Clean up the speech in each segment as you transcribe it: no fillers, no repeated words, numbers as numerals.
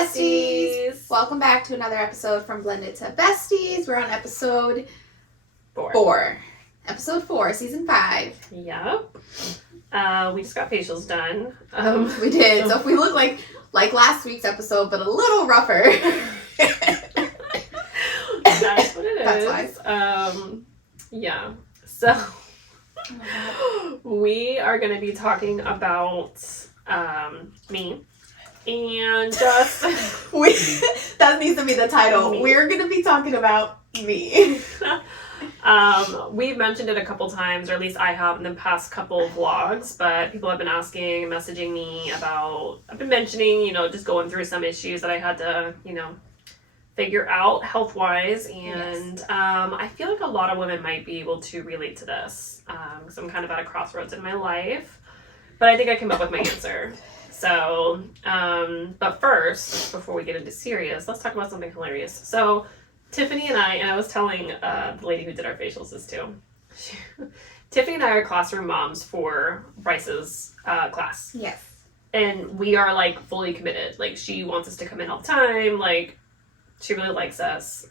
besties! Welcome back to another episode from Blended to Besties. We're on episode 4. Episode 4, season 5. Yep. We just got facials done. We did. So if we look like last week's episode, but a little rougher. That's what it is. That's why. Yeah. So we are going to be talking about me. And just that needs to be the title. Me. We're gonna be talking about me. We've mentioned it a couple times, or at least I have in the past couple of vlogs, but people have been asking, messaging me about, I've been mentioning, just going through some issues that I had to, figure out health-wise, and Yes. I feel like a lot of women might be able to relate to this, because I'm kind of at a crossroads in my life, but I think I came up with my answer. So, but first, before we get into serious, let's talk about something hilarious. So, Tiffany and I was telling the lady who did our facials this too. Tiffany and I are classroom moms for Bryce's class. Yes. And we are fully committed. She wants us to come in all the time. She really likes us.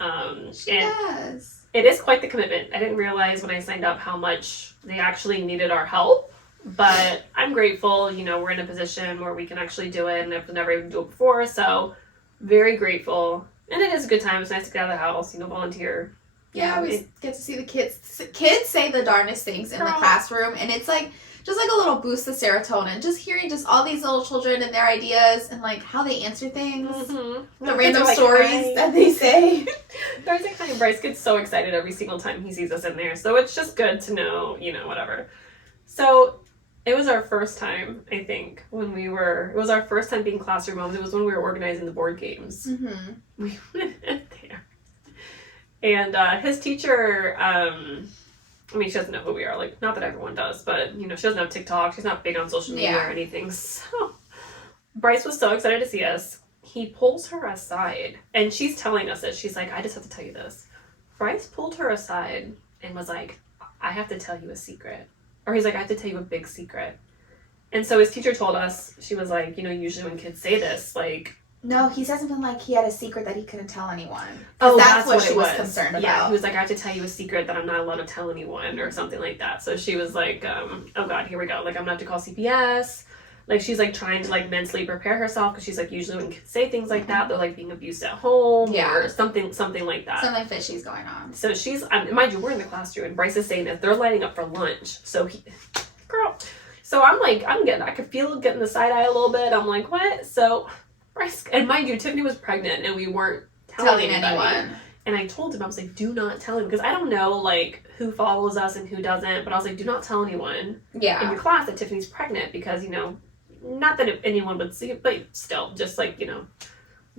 She does. It is quite the commitment. I didn't realize when I signed up how much they actually needed our help. But I'm grateful, we're in a position where we can actually do it, and I've never even done it before, so very grateful. And it is a good time. It's nice to get out of the house, volunteer. Yeah, we get to see the kids. Kids say the darndest things in the classroom, and it's just a little boost of serotonin. Just hearing all these little children and their ideas and how they answer things. Mm-hmm. The random stories that they say. Guys, hi. Bryce gets so excited every single time he sees us in there, so it's just good to know, whatever. So it was our first time, I think, it was our first time being classroom moms. It was when we were organizing the board games. Mm-hmm. We went in there. And his teacher, she doesn't know who we are. Not that everyone does, but, she doesn't have TikTok. She's not big on social media or anything. So Bryce was so excited to see us. He pulls her aside. And she's telling us this. She's like, I just have to tell you this. Bryce pulled her aside and was like, I have to tell you a secret. Or he's like, I have to tell you a big secret. And so his teacher told us, she was like, usually when kids say this, No, he said something like he had a secret that he couldn't tell anyone. Oh, that's what she it was concerned about. Yeah, he was like, I have to tell you a secret that I'm not allowed to tell anyone, or something like that. So she was like, oh God, here we go. I'm gonna have to call CPS. She's trying to mentally prepare herself, because she's usually when kids say things like that, they're being abused at home, or something like that. Something fishy's going on. So she's, mind you, we're in the classroom, and Bryce is saying that they're lining up for lunch. So so I could feel it getting the side eye a little bit. I'm like, what? So Bryce, and mind you, Tiffany was pregnant, and we weren't telling anyone. And I told him, I was like, do not tell him, because I don't know who follows us and who doesn't, but I was like, do not tell anyone in your class that Tiffany's pregnant, because not that anyone would see it, but still, just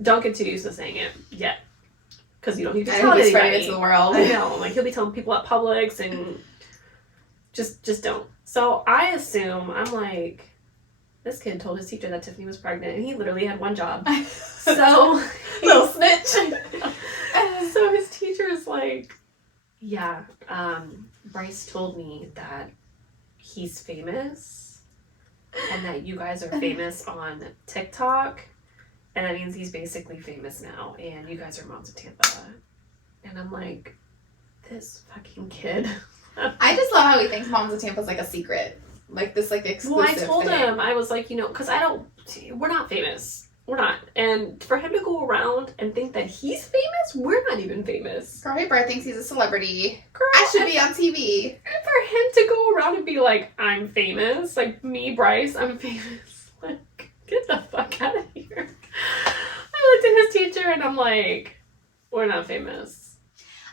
don't get too used to saying it yet, because you don't need to tell anybody. Spread it to the world. I know, he'll be telling people at Publix, and just don't. So I assume, I'm like, this kid told his teacher that Tiffany was pregnant, and he literally had one job. So little snitch. So his teacher is like, yeah, Bryce told me that he's famous, and that you guys are famous on TikTok, and that means he's basically famous now, and you guys are moms of Tampa. And I'm like, this fucking kid. I just love how he thinks Moms of Tampa is a secret. This exclusive Well, I told thing. him, I was like, because we're not famous. We're not. And for him to go around and think that he's famous, we're not even famous. Girl, hey, Brett thinks he's a celebrity. Girl, I should be on TV. And for him to go around and be like, I'm famous, me, Bryce, I'm famous. Get the fuck out of here. I looked at his teacher and I'm like, we're not famous.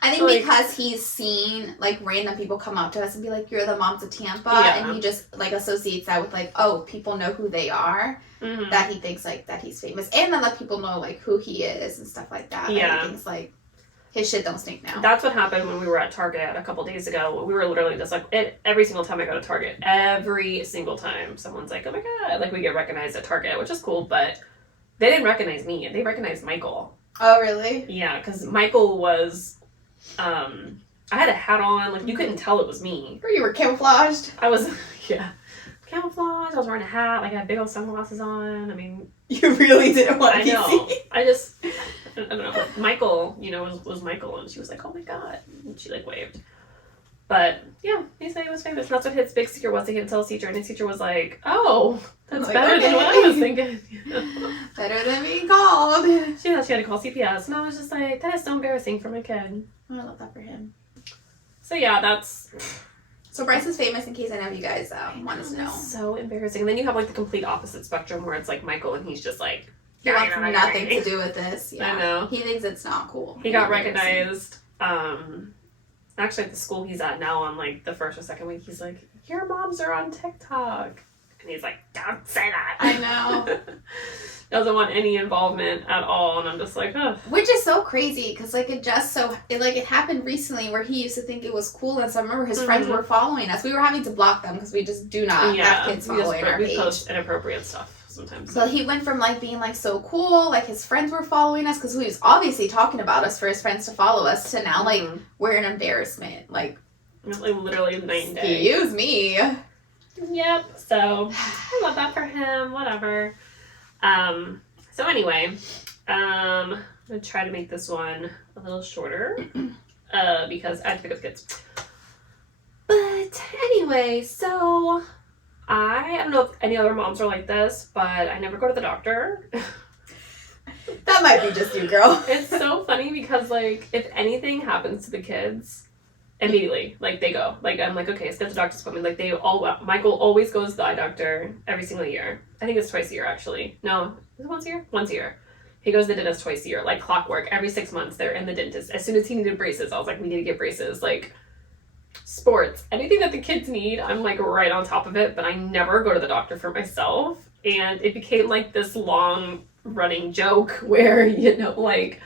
I think because he's seen random people come up to us and be like, you're the Moms of Tampa, and he just associates that with oh, people know who they are, that he thinks that he's famous, and then let people know who he is and stuff like that. Yeah. He thinks his shit don't stink now. That's what happened when we were at Target a couple days ago. We were literally just every single time I go to Target, every single time someone's like, oh my God, we get recognized at Target, which is cool, but they didn't recognize me. They recognized Michael. Oh, really? Yeah, because Michael was, I had a hat on, you couldn't tell it was me. Or you were camouflaged. I was, camouflage, I was wearing a hat, I had big old sunglasses on, You really didn't want to be seen. I don't know. Michael, was Michael, and she was like, oh my god. And she, like, waved. But, yeah, he said he was famous. And that's what his big secret was. He didn't tell his teacher, and his teacher was like, oh, that's like, better than what I was thinking. Better than being called. She thought she had to call CPS, and I was just like, that is so embarrassing for my kid. Oh, I love that for him. So, yeah, that's... So Bryce is famous, in case any of you guys want to know. So embarrassing. And then you have, like, the complete opposite spectrum, where it's, like, Michael, and he's just like... He wants nothing to do with this. Yeah. I know. He thinks it's not cool. He got recognized, actually at the school he's at now on, like, the first or second week, he's like, your moms are on TikTok. And he's like, don't say that. I know. Doesn't want any involvement at all. And I'm just like, ugh. Which is so crazy, because, like, it happened recently where he used to think it was cool. And so I remember his friends were following us. We were having to block them because we just do not have kids following our page. We post inappropriate stuff sometimes. So he went from, like, being, like, so cool, like, his friends were following us because he was obviously talking about us for his friends to follow us, to now, like, we're an embarrassment. Like literally night and day. Excuse me. Yep. So I love that for him. Whatever. So anyway, I'm gonna try to make this one a little shorter, because I have to pick up the kids. But anyway, so I don't know if any other moms are like this, but I never go to the doctor. That might be just you, girl. It's so funny because, like, if anything happens to the kids, immediately, like, they go. Like, I'm like, okay, let's get the doctor's appointment. Like, Michael always goes to the eye doctor every single year. I think it's twice a year, actually. No, is it once a year? Once a year. He goes to the dentist twice a year, like clockwork. Every 6 months, they're in the dentist. As soon as he needed braces, I was like, we need to get braces. Like, sports, anything that the kids need, I'm, like, right on top of it. But I never go to the doctor for myself. And it became, like, this long running joke where, like,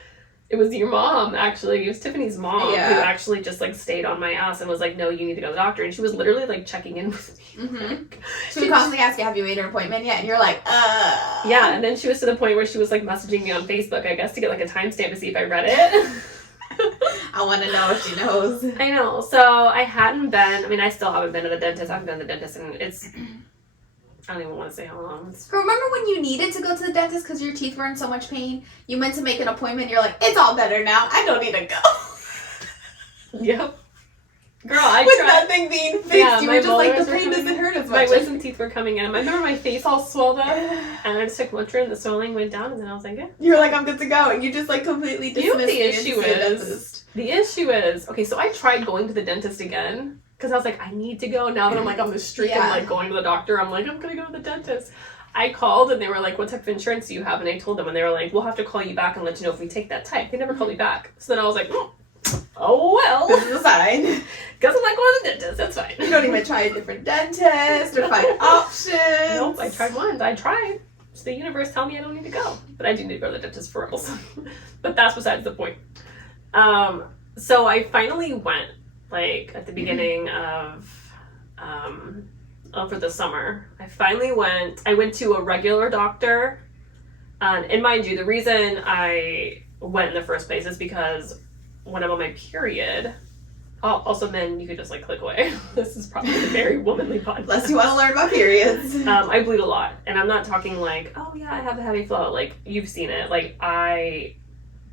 it was your mom, actually. It was Tiffany's mom who actually just, like, stayed on my ass and was like, no, you need to go to the doctor. And she was literally, like, checking in with me. Mm-hmm. She would constantly ask you, have you made an appointment yet? And you're like, Yeah, and then she was to the point where she was, like, messaging me on Facebook, I guess, to get, like, a timestamp to see if I read it. I want to know if she knows. I know. So I still haven't been to the dentist. I haven't been to the dentist, and it's... I don't even want to say how long. Remember when you needed to go to the dentist because your teeth were in so much pain? You meant to make an appointment. You're like, it's all better now. I don't need to go. Yep. Girl, I With tried. nothing being fixed, you were just like, the pain doesn't hurt as much. My wisdom teeth were coming in. I remember my face all swelled up, and I just took Motrin, and the swelling went down, and then I was like, yeah. You're like, I'm good to go, and you just, like, completely dismissed the issue is. The issue is, okay, so I tried going to the dentist again, because I was like, I need to go. Now that I'm, like, on the street and, like, going to the doctor, I'm like, I'm going to go to the dentist. I called, and they were like, what type of insurance do you have? And I told them, and they were like, we'll have to call you back and let you know if we take that type. They never called me back. So then I was like, oh, well. This is a sign. Guess I'm not going to the dentist. That's fine. You don't even try a different dentist or find options. Nope, I tried once. I tried. It's the universe telling me I don't need to go. But I do need to go to the dentist for real. But that's besides the point. So I finally went, like, at the beginning of, for the summer. I went to a regular doctor. And mind you, the reason I went in the first place is because when I'm on my period, also men, you could just, like, click away. This is probably a very womanly podcast. Unless you want to learn about periods. I bleed a lot. And I'm not talking like, oh yeah, I have a heavy flow. Like, you've seen it. Like, I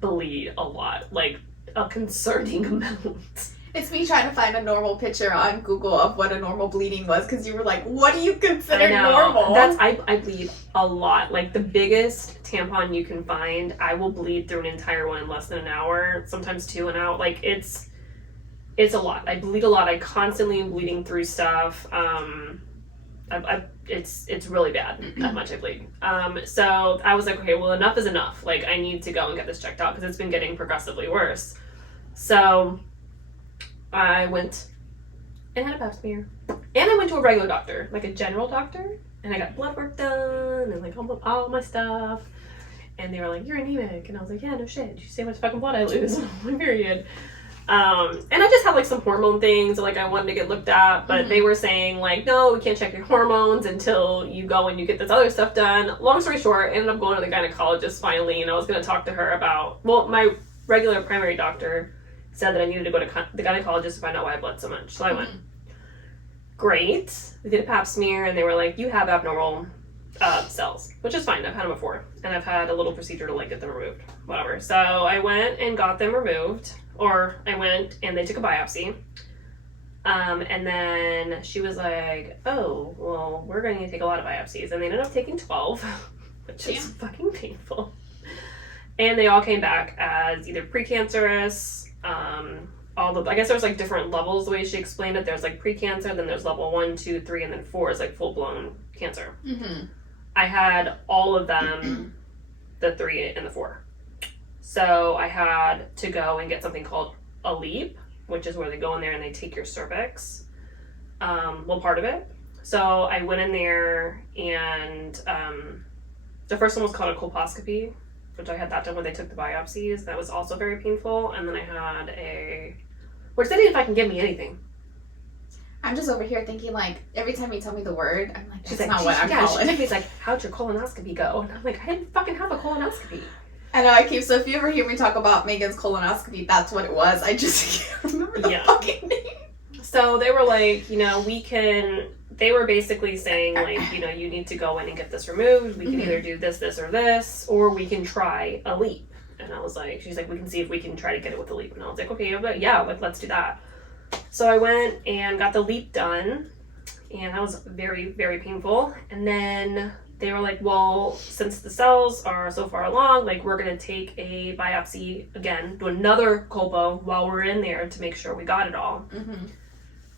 bleed a lot. Like, a concerning amount. It's me trying to find a normal picture on Google of what a normal bleeding was, because you were like, what do you consider normal? I bleed a lot. Like, the biggest tampon you can find, I will bleed through an entire one in less than an hour, sometimes 2 an hour. Like, it's a lot. I bleed a lot. I constantly am bleeding through stuff. It's really bad how much I bleed. So I was like, okay, well, enough is enough. Like, I need to go and get this checked out because it's been getting progressively worse. So I went and had a pap smear. And I went to a regular doctor, like a general doctor, and I got blood work done and, like, all my stuff. And they were like, you're anemic. And I was like, yeah, no shit. Did you see how much fucking blood I lose on my period? And I just had, like, some hormone things, like, I wanted to get looked at, but they were saying, like, no, we can't check your hormones until you go and you get this other stuff done. Long story short, I ended up going to the gynecologist finally, and I was going to talk to her about, well, my regular primary doctor said that I needed to go to the gynecologist to find out why I bled so much. So I went. Great. They did a pap smear, and they were like, you have abnormal cells, which is fine. I've had them before, and I've had a little procedure to like get them removed, whatever. So I went and got them removed, or I went and they took a biopsy. And then she was like, oh, well, we're going to take a lot of biopsies. And they ended up taking 12, which is fucking painful. And they all came back as either precancerous, I guess there's like different levels the way she explained it. There's like precancer, then there's level 1, 2, 3, and then 4 is like full-blown cancer. Mm-hmm. I had all of them, the 3 and the 4. So I had to go and get something called a LEAP, which is where they go in there and they take your cervix, part of it. So I went in there and the first one was called a colposcopy, which I had that done when they took the biopsies. That was also very painful. And then I had which they didn't fucking give me anything. I'm just over here thinking, like, every time you tell me the word, I'm like, that's not what I'm calling. She's like, how'd your colonoscopy go? And I'm like, I didn't fucking have a colonoscopy. I know, so if you ever hear me talk about Megan's colonoscopy, that's what it was. I just can't remember the fucking name. So they were like, they were basically saying, like, you need to go in and get this removed. We can either do this, this, or this, or we can try a LEAP. And I was like, she's like, we can see if we can try to get it with the LEAP. And I was like, okay, yeah, like, let's do that. So I went and got the LEAP done, and that was very, very painful. And then they were like, well, since the cells are so far along, like, we're going to take a biopsy again, do another colpo while we're in there to make sure we got it all. Mm-hmm.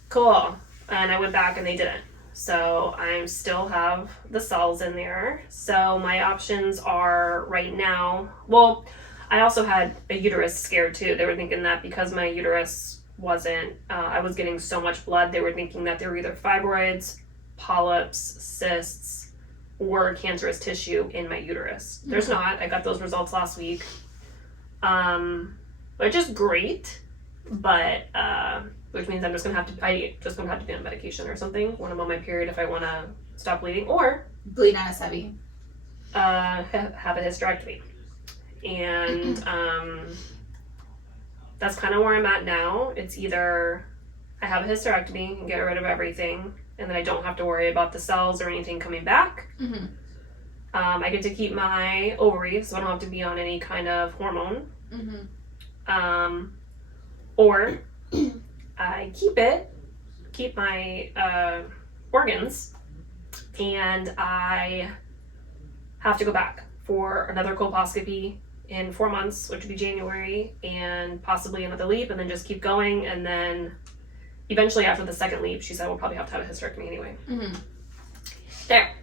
Cool. And I went back and they didn't. So I still have the cells in there. So my options are right now, well, I also had a uterus scare too. They were thinking that because my uterus wasn't, I was getting so much blood, they were thinking that they were either fibroids, polyps, cysts, or cancerous tissue in my uterus. There's not. I got those results last week. Which is great, but which means I'm just gonna have to be on medication or something when I'm on my period if I want to stop bleeding, or bleed not as heavy. Have a hysterectomy, and that's kind of where I'm at now. It's either I have a hysterectomy and get rid of everything, and then I don't have to worry about the cells or anything coming back. Mm-hmm. I get to keep my ovaries, so I don't have to be on any kind of hormone. Mm-hmm. Or I keep my organs, and I have to go back for another colposcopy in 4 months, which would be January, and possibly another LEAP, and then just keep going, and then eventually after the second LEAP, she said we'll probably have to have a hysterectomy anyway. Mm-hmm. There.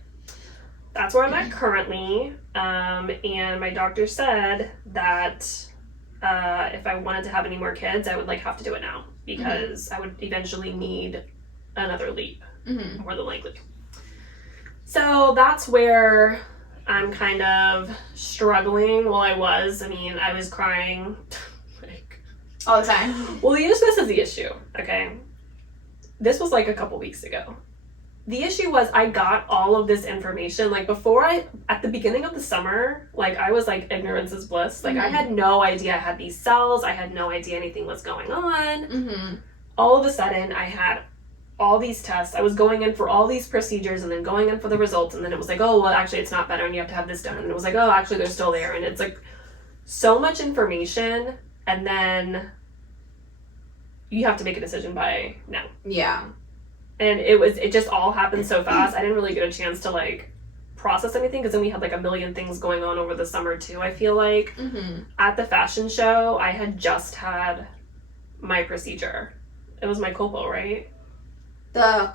That's where I'm at currently, and my doctor said that if I wanted to have any more kids, I would have to do it now, because I would eventually need another LEAP, more than likely. So that's where I'm kind of struggling. Well, I was crying all the time. Well, this is the issue, okay? This was a couple weeks ago. The issue was I got all of this information, at the beginning of the summer, I was ignorance is bliss. I had no idea I had these cells. I had no idea anything was going on. Mm-hmm. All of a sudden, I had all these tests. I was going in for all these procedures and then going in for the results. And then it was oh, well, actually, it's not better and you have to have this done. And it was oh, actually, they're still there. And it's so much information. And then you have to make a decision by now. Yeah. And it just all happened so fast. I didn't really get a chance to process anything, because then we had a million things going on over the summer too. I feel at the fashion show, I had just had my procedure. It was my colpo, right? The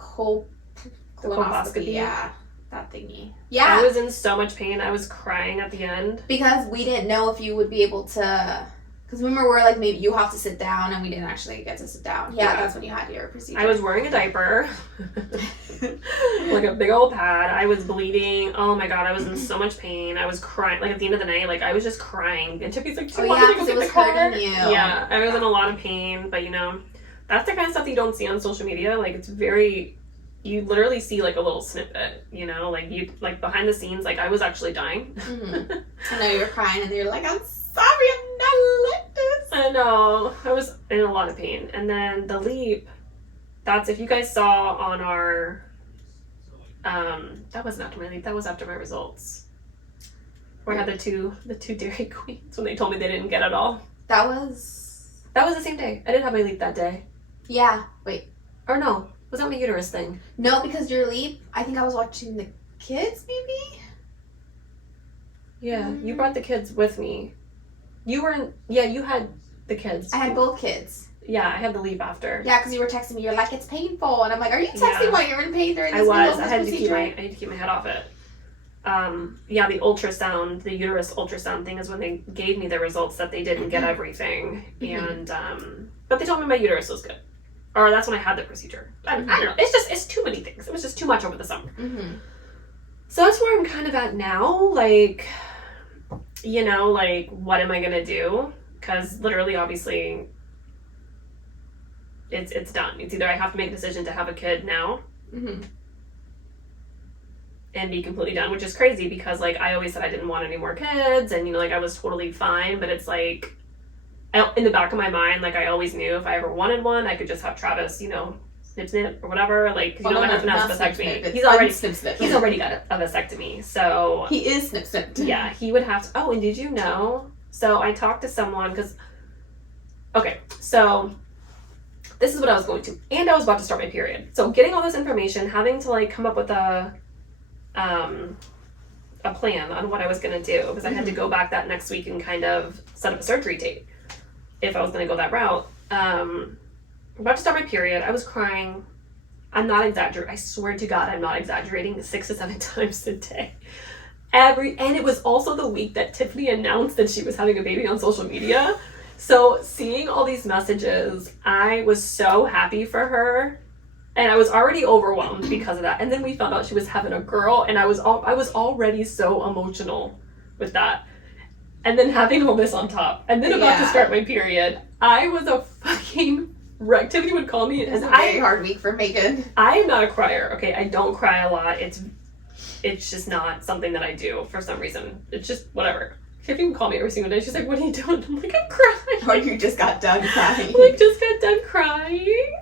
colposcopy. Yeah, that thingy. Yeah. I was in so much pain. I was crying at the end. Because we didn't know if you would be able to. Because remember, we're maybe you have to sit down, and we didn't actually get to sit down. Yeah, that's when you had your procedure. I was wearing a diaper, a big old pad. I was bleeding. Oh my god, I was in so much pain. I was crying. At the end of the night, I was just crying. And Tiffany's do you want me to go get the car? Hurting you. Yeah, I was in a lot of pain, but that's the kind of stuff that you don't see on social media. It's very, you literally see a little snippet, you behind the scenes, I was actually dying. Mm-hmm. I know you're crying, and you're I'm sorry, I'm not like this. I know. I was in a lot of pain. And then the LEAP, that's, if you guys saw on our that wasn't after my leap. That was after my results. Where I had the two Dairy Queens when they told me they didn't get it all. That was the same day. I didn't have my leap that day. Yeah. Wait. Or no. Was that my uterus thing? No, because your leap, I think I was watching the kids, maybe? Yeah, you brought the kids with me. You weren't... Yeah, you had the kids. I had both kids. Yeah, I had the leap after. Yeah, because you were texting me. You're like, it's painful. And I'm like, are you texting while you're in pain during this I had to keep my head off it. Yeah, the ultrasound, the uterus ultrasound thing is when they gave me the results that they didn't get everything. And, but they told me my uterus was good. Or that's when I had the procedure. I don't know. It's too many things. It was just too much over the summer. So that's where I'm kind of at now. Like, you know, like, what am I going to do? Because literally, obviously, it's done. It's either I have to make a decision to have a kid now and be completely done, which is crazy because, like, I always said I didn't want any more kids and, you know, like, I was totally fine, but it's like, in the back of my mind, like, I always knew if I ever wanted one, I could just have Travis, you know, snip or whatever. Like, you know, my husband has a vasectomy. He's already got a vasectomy. So he is snip. Yeah, he would have to. Oh, and did you know? So I talked to someone because. Okay, so this is what I was going to, and I was about to start my period. So getting all this information, having to like come up with a plan on what I was going to do because I had to go back that next week and kind of set up a surgery date if I was going to go that route. About to start my period, I was crying. I'm not exaggerating. I swear to God, I'm not exaggerating. 6 to 7 times a day. And it was also the week that Tiffany announced that she was having a baby on social media. So seeing all these messages, I was so happy for her. And I was already overwhelmed because of that. And then we found out she was having a girl, and I was already so emotional with that. And then having all this on top, and then about to start my period, I was a fucking wreck. Tiffany would call me, and it's a very hard week for Megan. I am not a crier. Okay, I don't cry a lot. It's just not something that I do for some reason. It's just whatever. Tiffany would call me every single day. She's like, "What are you doing?" I'm like, "I'm crying." Or you just got done crying. Like, just got done crying.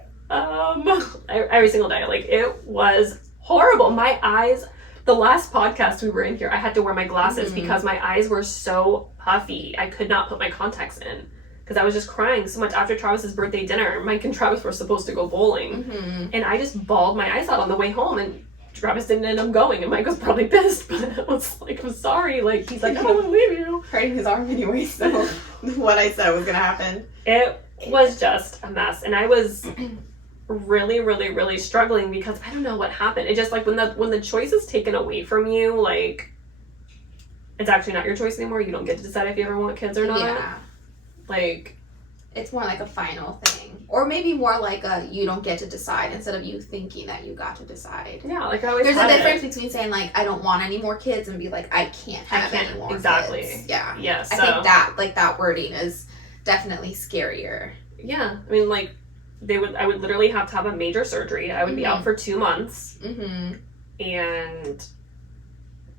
Every single day. Like, it was horrible. My eyes. The last podcast we were in here, I had to wear my glasses because my eyes were so puffy. I could not put my contacts in because I was just crying so much after Travis's birthday dinner. Mike and Travis were supposed to go bowling, and I just bawled my eyes out on the way home, and Travis didn't end up going, and Mike was probably pissed, but I was like, I'm sorry. Like, he's like, I don't want to leave you. Hurting his arm anyway, so what I said was going to happen. It was just a mess, and I was really, really, really struggling because I don't know what happened. It just like when the choice is taken away from you, like it's actually not your choice anymore. You don't get to decide if you ever want kids or not. Yeah. Like it's more like a final thing, or maybe more like a you don't get to decide instead of you thinking that you got to decide. Yeah, like I always. There's a difference between saying like I don't want any more kids and be like I can't have any more kids. Yeah. Yeah. So, I think that like that wording is definitely scarier. Yeah, I mean like. I would literally have to have a major surgery. I would be out for 2 months. And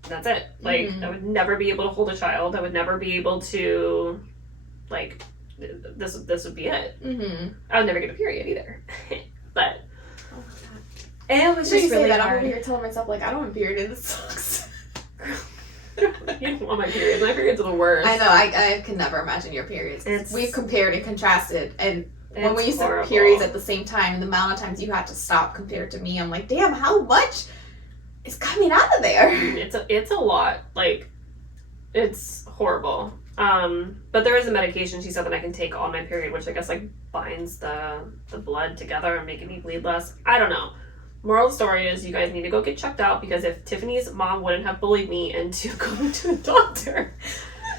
that's it. Like, I would never be able to hold a child. I would never be able to, like, this would be it. I would never get a period either. But, it was just really hard. I'm over here telling myself, like, I don't have a period and this sucks. You don't want my periods. My periods are the worst. I know. I can never imagine your periods. We've compared and contrasted, and when we used to have periods at the same time, the amount of times you had to stop compared to me, I'm like, damn, how much is coming out of there? It's a lot. Like, it's horrible. But there is a medication she said that I can take on my period, which I guess like binds the blood together and making me bleed less. I don't know. Moral of the story is you guys need to go get checked out because if Tiffany's mom wouldn't have bullied me into going to the doctor,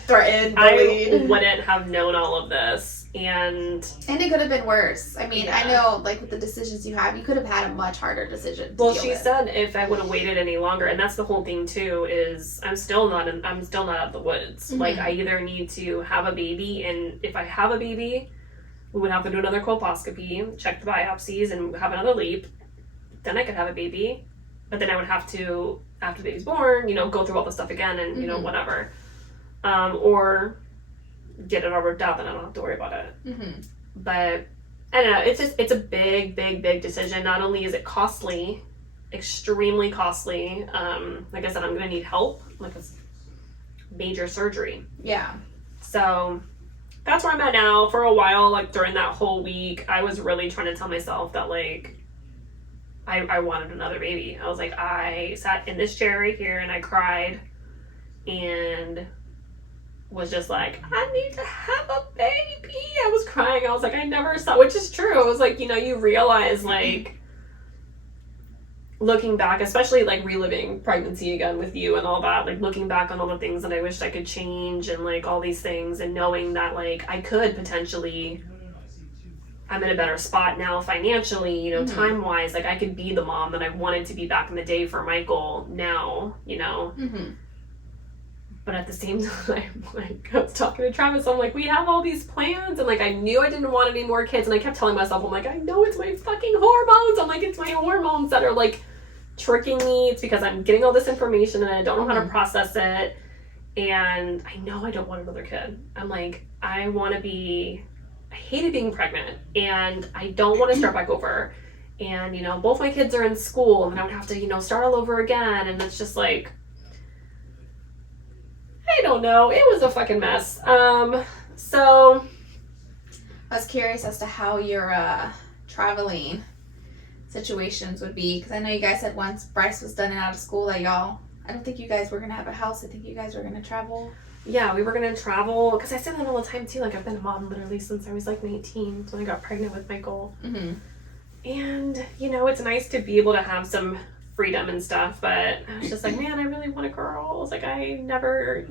threatened, bullied, I wouldn't have known all of this. And it could have been worse. I mean, I know, like, with the decisions you have, you could have had a much harder decision. Well, she said if I would have waited any longer, and that's the whole thing too, is I'm still not out of the woods. Like, I either need to have a baby, and if I have a baby, we would have to do another colposcopy, check the biopsies, and have another leap. Then I could have a baby, but then I would have to, after the baby's born, you know, go through all the stuff again, and you know, whatever, or get it all worked out, then I don't have to worry about it. But I don't know, it's a big decision. Not only is it costly, extremely costly. Like I said, I'm going to need help, like a major surgery. Yeah. So that's where I'm at now. For a while, like during that whole week, I was really trying to tell myself that like I wanted another baby. I was like, I sat in this chair right here and I cried and was just like, I need to have a baby. I was crying. I was like, I never saw, which is true. It was like, you know, you realize like looking back, especially like reliving pregnancy again with you and all that, like looking back on all the things that I wished I could change and like all these things, and knowing that like I could potentially, I'm in a better spot now financially, you know, time wise, like I could be the mom that I wanted to be back in the day for Michael now, you know. But at the same time, like I was talking to Travis, I'm like, we have all these plans, and like I knew I didn't want any more kids, and I kept telling myself, I'm like, I know it's my fucking hormones. I'm like, it's my hormones that are like tricking me. It's because I'm getting all this information and I don't know how to process it, and I know I don't want another kid. I'm like, I hated being pregnant, and I don't want to start back over. And you know, both my kids are in school, and I would have to, you know, start all over again, and it's just like, I don't know. It was a fucking mess. So I was curious as to how your traveling situations would be, because I know you guys said once Bryce was done and out of school that I don't think you guys were gonna have a house. I think you guys were gonna travel. Yeah, we were gonna travel, because I say that all the time too. Like I've been a mom literally since I was like 19, when I got pregnant with Michael. And you know, it's nice to be able to have some freedom and stuff, but I was just like, man, I really want a girl. I was like, I never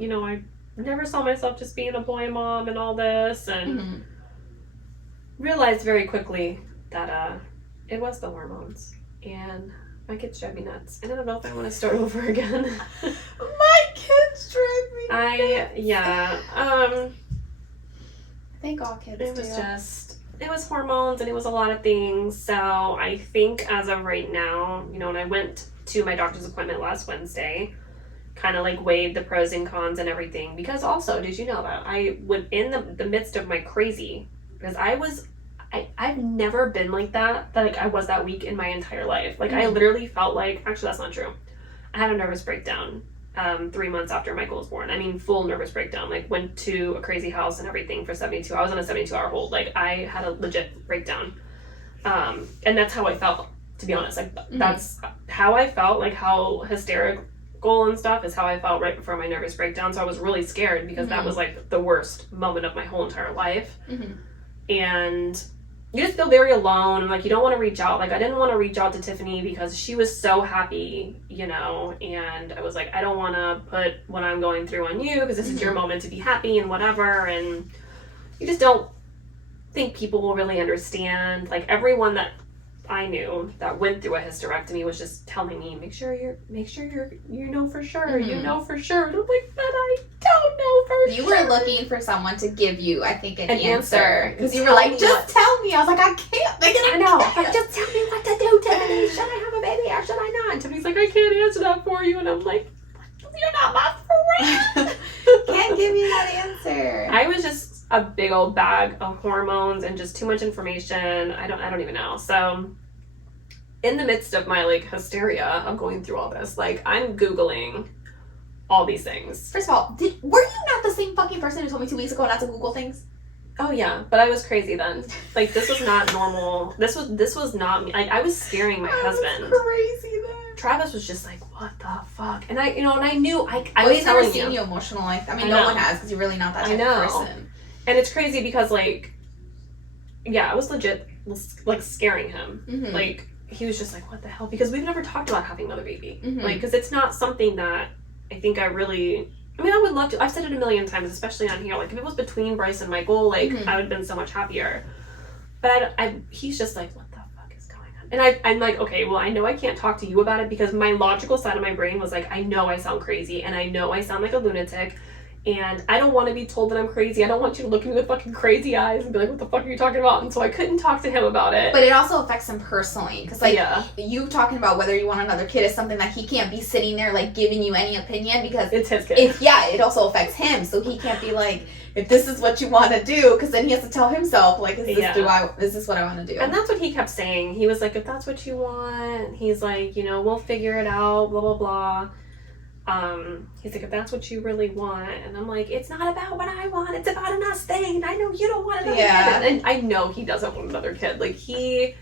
saw myself just being a boy mom and all this, and realized very quickly that it was the hormones, and my kids drive me nuts, and I don't know if I want to start over again. My kids drive me nuts. I think all kids do. It was hormones, and it was a lot of things. So I think as of right now, you know, when I went to my doctor's appointment last Wednesday, kind of like weighed the pros and cons and everything, because also, did you know that I would, in the midst of my crazy, because I've never been like that like I was that week in my entire life. Like I literally felt like, actually that's not true, I had a nervous breakdown 3 months after Michael was born. I mean, full nervous breakdown. Like went to a crazy house and everything for 72. I was on a 72-hour hold. Like I had a legit breakdown. And that's how I felt, to be honest. Like that's how I felt, like how hysterical and stuff is how I felt right before my nervous breakdown. So I was really scared, because that was like the worst moment of my whole entire life. And you just feel very alone, and like you don't want to reach out. Like I didn't want to reach out to Tiffany because she was so happy, you know, and I was like, I don't want to put what I'm going through on you, because this is your moment to be happy and whatever, and you just don't think people will really understand. Like everyone that I knew that went through a hysterectomy was just telling me, make sure you're you know for sure, you know for sure. And I'm like, but I don't know for sure. You were looking for someone to give you, I think, an answer. Because you were like, just tell me. I was like, I can't. I know. Like, just tell me what to do, Tiffany. Should I have a baby or should I not? And Tiffany's like, I can't answer that for you. And I'm like, you're not my friend. Can't give me that answer. I was just a big old bag of hormones and just too much information. I don't even know. So in the midst of my like hysteria of going through all this, like I'm Googling all these things. First of all, were you not the same fucking person who told me 2 weeks ago not to Google things? Oh yeah, but I was crazy then. Like this was not normal. This was not me. Like I was scaring my husband. Was crazy then. Travis was just like, what the fuck? And I knew I well, was he's never telling seen you emotional like. I mean, no one has, because you're really not that type of person. And it's crazy because like, yeah, I was legit like scaring him. Like he was just like, what the hell? Because we've never talked about having another baby. Like, because it's not something that I think I really. I mean, I would love to. I've said it a million times, especially on here. Like, if it was between Bryce and Michael, like, I would have been so much happier. But he's just like, what the fuck is going on? And I'm like, okay, well, I know I can't talk to you about it, because my logical side of my brain was like, I know I sound crazy, and I know I sound like a lunatic, and I don't want to be told that I'm crazy. I don't want you to look at me with fucking crazy eyes and be like, what the fuck are you talking about? And so I couldn't talk to him about it. But it also affects him personally, because like you talking about whether you want another kid is something that he can't be sitting there like giving you any opinion, because it's his kid. It also affects him, so he can't be like, if this is what you want to do, because then he has to tell himself, like, is this what I want to do? And that's what he kept saying. He was like, if that's what you want, he's like, you know, we'll figure it out, blah, blah, blah. He's like, if that's what you really want. And I'm like, it's not about what I want, it's about an us thing. I know you don't want another kid. And I know he doesn't want another kid. Like, he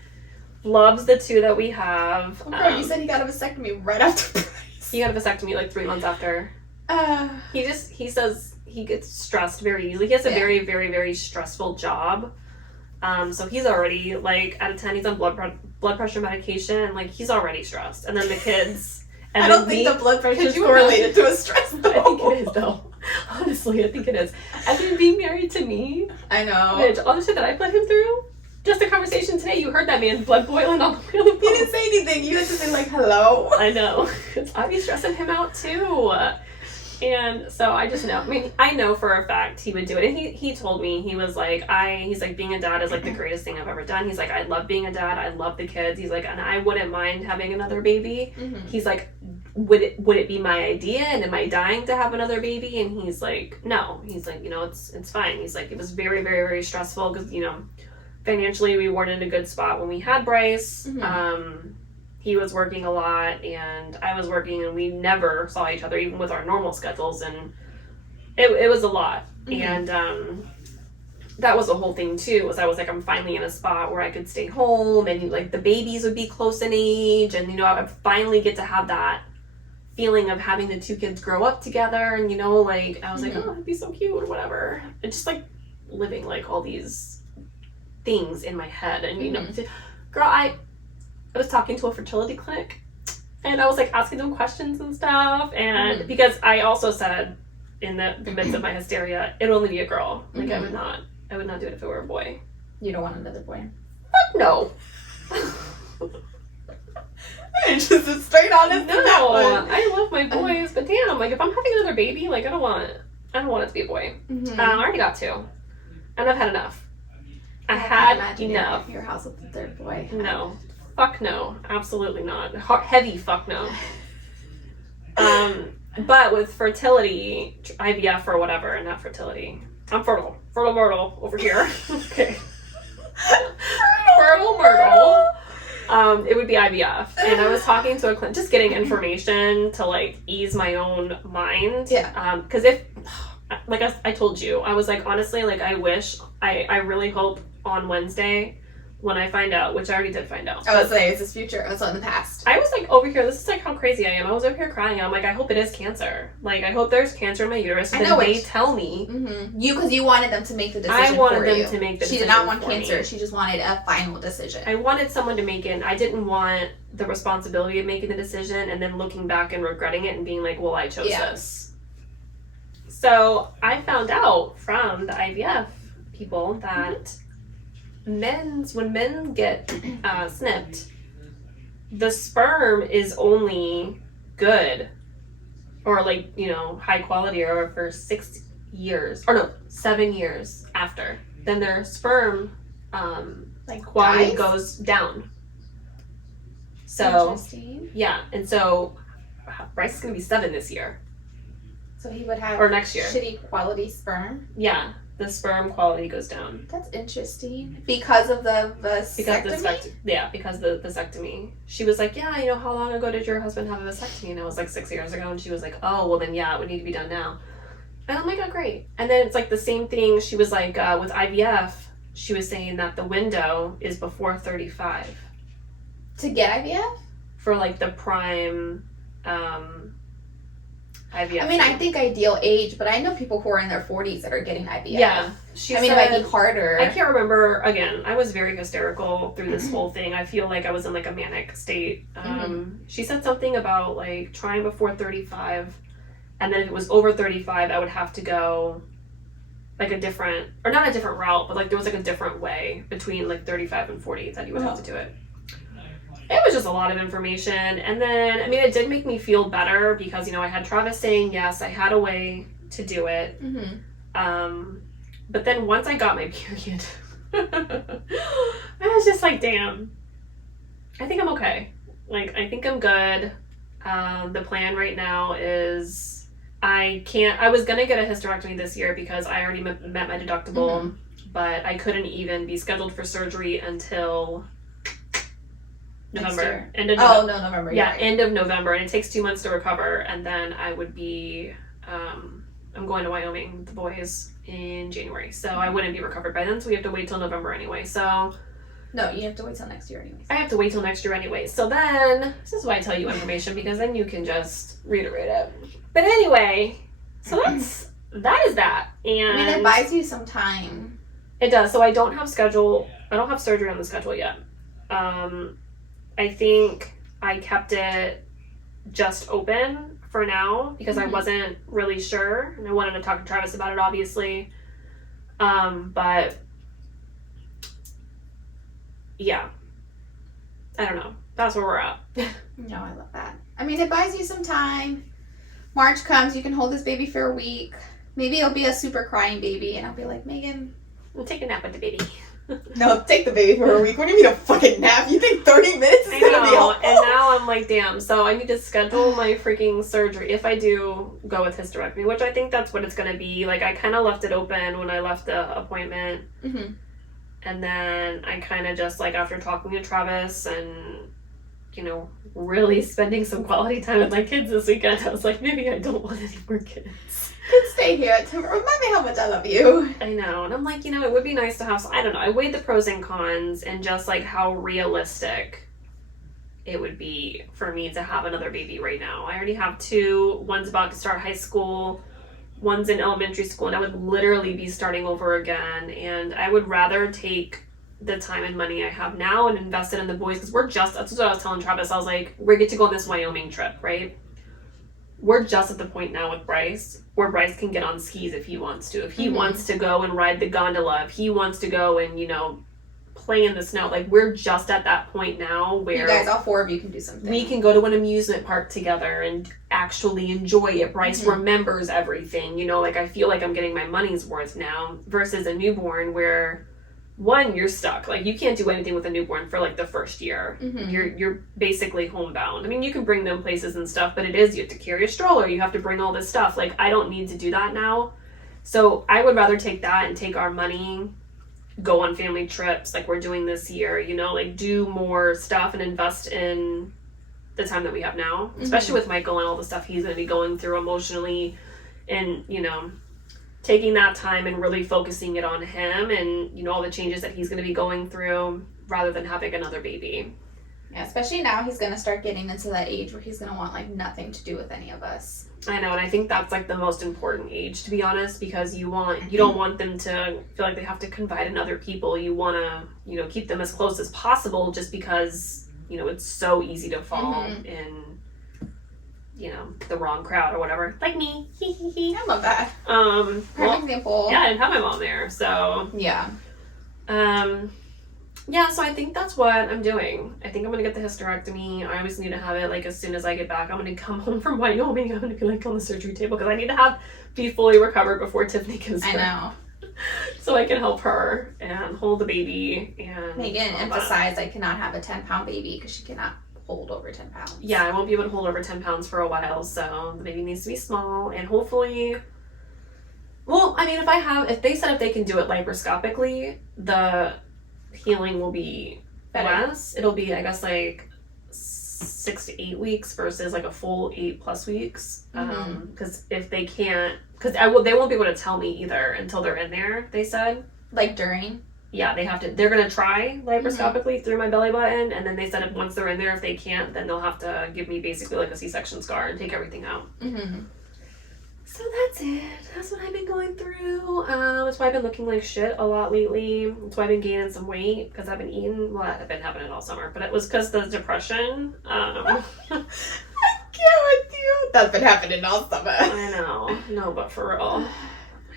loves the 2 that we have. Oh, girl, you said he got a vasectomy right after Bryce. He got a vasectomy like 3 months after. He says he gets stressed very easily. He has a very, very, very stressful job. So he's already, like, out of 10, he's on blood pressure medication, and, like, he's already stressed. And then the kids... And I don't think the blood pressure is correlated to a stress, though. I think it is, though. Honestly, I think it is. And then being married to me... I know. Bitch, all the shit that I put him through... Just a conversation today, you heard that man's blood boiling on the phone. He didn't say anything. You had to say, like, hello. I know. I'd be stressing him out, too. And so I just know. I mean, I know for a fact he would do it. And he told me, he was like, he's like, being a dad is like the greatest thing I've ever done. He's like, I love being a dad. I love the kids. He's like, and I wouldn't mind having another baby. Mm-hmm. He's like, would it be my idea? And am I dying to have another baby? And he's like, no. He's like, you know, it's fine. He's like, it was very, very, very stressful because, you know, financially we weren't in a good spot when we had Bryce. Mm-hmm. He was working a lot and I was working, and we never saw each other even with our normal schedules, and it was a lot. Mm-hmm. And that was the whole thing too, was I was like, I'm finally in a spot where I could stay home, and like the babies would be close in age, and you know, I would finally get to have that feeling of having the 2 kids grow up together. And you know, like I was like, oh, that'd be so cute or whatever. And just like living like all these things in my head. And you know, girl, I was talking to a fertility clinic, and I was like asking them questions and stuff, and because I also said in the midst of my hysteria, it'd only be a girl. Like I would not do it if it were a boy. You don't want another boy? Fuck no. It's just a straight honest. No, I love my boys, but damn, like if I'm having another baby, like I don't want it to be a boy. I already got 2, and I've had enough. I had enough. Your house with the 3rd boy. No. Fuck no. Absolutely not. Heavy fuck no. But with fertility, IVF or whatever, not fertility. I'm fertile. Fertile Myrtle over here. Okay. Fertile Myrtle. It would be IVF. And I was talking to a client, just getting information to like ease my own mind. Yeah. Because if, like I told you, I was like, honestly, like I really hope on Wednesday, when I find out, which I already did find out. I was like, it's his future. I was in the past. I was like over here, this is like how crazy I am. I was over here crying. I'm like, I hope it is cancer. Like, I hope there's cancer in my uterus. And then they tell me. Mm-hmm. Because you wanted them to make the decision. I wanted them to make the decision. She did not want cancer. Me. She just wanted a final decision. I wanted someone to make it. I didn't want the responsibility of making the decision and then looking back and regretting it and being like, well, I chose this. So I found out from the IVF people that when men get snipped, the sperm is only good or like, you know, high quality or for 7 years after. Then their sperm like quality goes down. So interesting. Yeah, and so Bryce is gonna be 7 this year. So he would have or next year shitty quality sperm. Yeah. The sperm quality goes down. That's interesting. Because of the vasectomy? Because the vasectomy. She was like, yeah, you know, how long ago did your husband have a vasectomy? And it was like 6 years ago. And she was like, oh, well then, yeah, it would need to be done now. And I'm like, oh, great. And then it's like the same thing. She was like, with IVF, she was saying that the window is before 35. To get IVF? For like the prime IVF. I mean, I think ideal age, but I know people who are in their 40s that are getting IVF. Yeah. It might be harder. I can't remember. Again, I was very hysterical through this whole thing. I feel like I was in like a manic state. She said something about like trying before 35, and then if it was over 35, I would have to go like a different, or not a different route, but like there was like a different way between like 35 and 40 that you would have to do it. It was just a lot of information. And then, I mean, it did make me feel better because, you know, I had Travis saying, yes, I had a way to do it. But then once I got my period, I was just like, damn, I think I'm okay. Like, I think I'm good. The plan right now is I can't. I was gonna get a hysterectomy this year because I already met my deductible, but I couldn't even be scheduled for surgery until November. End of November. Yeah, end of November, and it takes 2 months to recover, and then I would be. I'm going to Wyoming with the boys in January, so I wouldn't be recovered by then. So we have to wait till November anyway. So. No, you have to wait till next year anyways. I have to wait till next year anyway. So then, this is why I tell you information, because then you can just reiterate it. But anyway, so that is that. And I mean, it buys you some time. It does. So I don't have surgery on the schedule yet. I think I kept it just open for now because I wasn't really sure, and I wanted to talk to Travis about it, obviously. But yeah, I don't know. That's where we're at. No, I love that. I mean, it buys you some time. March comes, you can hold this baby for a week. Maybe it'll be a super crying baby, and I'll be like, Megan, we'll take a nap with the baby. No, take the baby for a week. What do you mean a fucking nap? You think 30 minutes is gonna be helpful? And now I'm like, damn, so I need to schedule my freaking surgery if I do go with hysterectomy, which I think that's what it's gonna be. Like, I kind of left it open when I left the appointment. Mm-hmm. And then I kind of just, like, after talking to Travis and, you know, really spending some quality time with my kids this weekend, I was like, maybe I don't want any more kids. Kids stay here to remind me how much I love you. I know. And I'm like, you know, it would be nice to have, I don't know, I weighed the pros and cons and just, like, how realistic it would be for me to have another baby right now. I already have 2. One's about to start high school. One's in elementary school, and I would literally be starting over again. And I would rather take the time and money I have now and invest it in the boys, because that's what I was telling Travis. I was like, we get to go on this Wyoming trip, right? We're just at the point now with Bryce where Bryce can get on skis if he wants to. If he wants to go and ride the gondola, if he wants to go and, you know, play in the snow. Like, we're just at that point now where you guys, all 4 of you, can do something. We can go to an amusement park together and actually enjoy it. Bryce remembers everything, you know, like, I feel like I'm getting my money's worth now versus a newborn where, one, you're stuck. Like, you can't do anything with a newborn for, like, the first year. You're basically homebound. I mean, you can bring them places and stuff, but you have to carry a stroller, you have to bring all this stuff. Like, I don't need to do that now. So I would rather take that and take our money, go on family trips like we're doing this year, you know, like, do more stuff and invest in the time that we have now, especially with Michael and all the stuff he's going to be going through emotionally, and, you know, taking that time and really focusing it on him and, you know, all the changes that he's going to be going through rather than having another baby. Yeah, especially now he's going to start getting into that age where he's going to want, like, nothing to do with any of us. I know, and I think that's, like, the most important age, to be honest, because you don't want them to feel like they have to confide in other people. You want to, you know, keep them as close as possible, just because, you know, it's so easy to fall in, you know, the wrong crowd or whatever. Like me. I love that. Perfect example. Yeah, I didn't have my mom there, so. Yeah. Yeah, so I think that's what I'm doing. I think I'm going to get the hysterectomy. I always need to have it, like, as soon as I get back. I'm going to come home from Wyoming. I'm going to be, like, on the surgery table because I need to be fully recovered before Tiffany gives birth. I know. So I can help her and hold the baby. And Megan emphasized I cannot have a 10-pound baby because she cannot hold over 10 pounds. Yeah, I won't be able to hold over 10 pounds for a while, so the baby needs to be small, and hopefully, well, I mean, if they said if they can do it laparoscopically, the healing will be less. It'll be, I guess, like 6 to 8 weeks versus like a full 8+ weeks. Because if they can't, because they won't be able to tell me either until they're in there, they said. Like during? Yeah, they're going to try laparoscopically through my belly button, and then they said once they're in there, if they can't, then they'll have to give me basically like a C-section scar and take everything out. So that's it. That's what I've been going through. That's why I've been looking like shit a lot lately. That's why I've been gaining some weight, because I've been eating, well, I've been having it all summer, but it was because of the depression. I can't with you. That's been happening all summer. I know. No, but for real.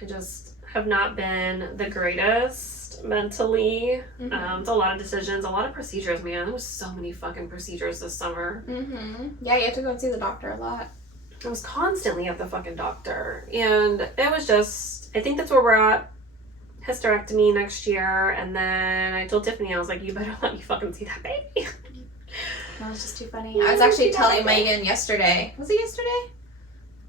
I just have not been the greatest mentally. It's a lot of decisions, a lot of procedures, man. There was so many fucking procedures this summer. Yeah, you have to go and see the doctor a lot. I was constantly at the fucking doctor, and it was just, I think that's where we're at. Hysterectomy next year, and then I told Tiffany, I was like, you better let me fucking see that baby. That was just too funny. I was actually telling Megan yesterday. Was it yesterday?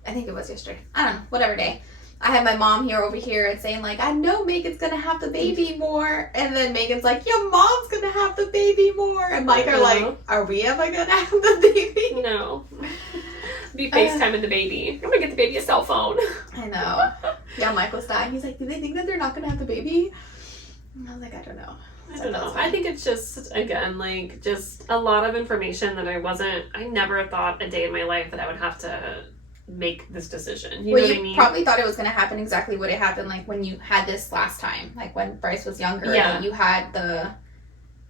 I think it was yesterday. I don't know, whatever day. I had my mom over here and saying like, I know Megan's gonna have the baby more, and then Megan's like, your mom's gonna have the baby more, and Mike are like, are we ever gonna have the baby? No. Be FaceTiming the baby. I'm gonna get the baby a cell phone. I know. Yeah, Mike was dying. He's like, do they think that they're not gonna have the baby? And I was like, I don't know. I don't know. I think it's just, again, like, just a lot of information that I never thought a day in my life that I would have to make this decision. You know what I mean? Probably thought it was going to happen exactly what it happened, like, when you had this last time. Like, when Bryce was younger. Yeah. You had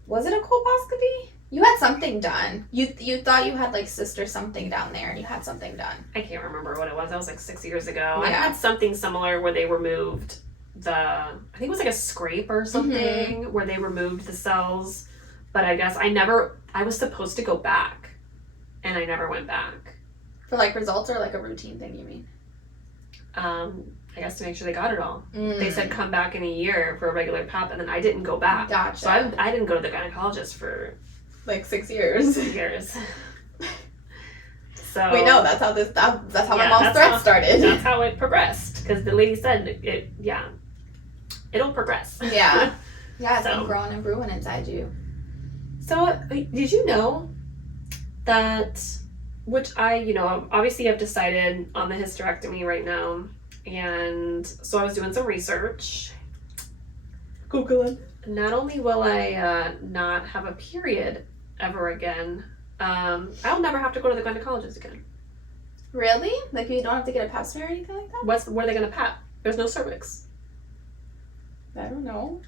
was it a colposcopy? You had something done. You thought you had, like, sister something down there, and you had something done. I can't remember what it was. That was, like, 6 years ago. Yeah. I had something similar where they removed I think it was like a scrape or something where they removed the cells, but I guess I was supposed to go back, and I never went back. For like results or like a routine thing, you mean? I guess to make sure they got it all. They said come back in a year for a regular pap, and then I didn't go back. Gotcha. So I didn't go to the gynecologist for like 6 years. 6 years. So we know that's how my mom's threat started. That's how it progressed, because the lady said it'll progress. Yeah. Yeah, it's been growing and brewing inside you. So, did you know that, which obviously I've decided on the hysterectomy right now, and so I was doing some research. Googling. Not only will I not have a period ever again, I'll never have to go to the gynecologist again. Really? Like you don't have to get a pap smear or anything like that? Where are they going to pap? There's no cervix. I don't know.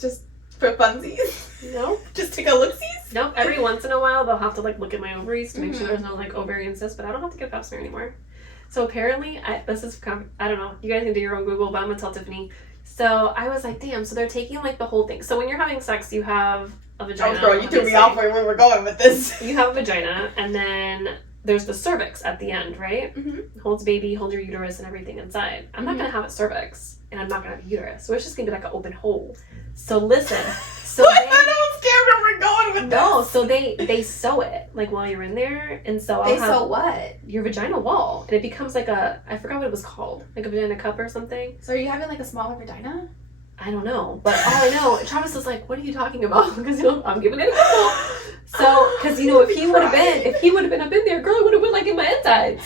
Just for funsies? Nope. Just take a look-sees? Nope. Every once in a while, they'll have to like look at my ovaries to make sure there's no like ovarian cyst, but I don't have to get a pap smear anymore. So apparently, I don't know. You guys can do your own Google, but I'm gonna tell Tiffany. So I was like, damn. So they're taking like the whole thing. So when you're having sex, you have a vagina. Oh, girl, you threw me off where we were going with this. You have a vagina, and then there's the cervix at the end, right? Mm-hmm. Holds baby, holds your uterus and everything inside. I'm not gonna have a cervix, and I'm not gonna have a uterus, so it's just gonna be like an open hole. So listen, I don't scared where we're going with this. No, so they sew it like while you're in there, and so they sew what? Your vagina wall, and it becomes like I forgot what it was called, like a vagina cup or something. So are you having like a smaller vagina? I don't know, but all I know, Travis was like, "What are you talking about?" Because I'm giving it a go. So, because if he would have been up in there, girl, it would have been like in my insides.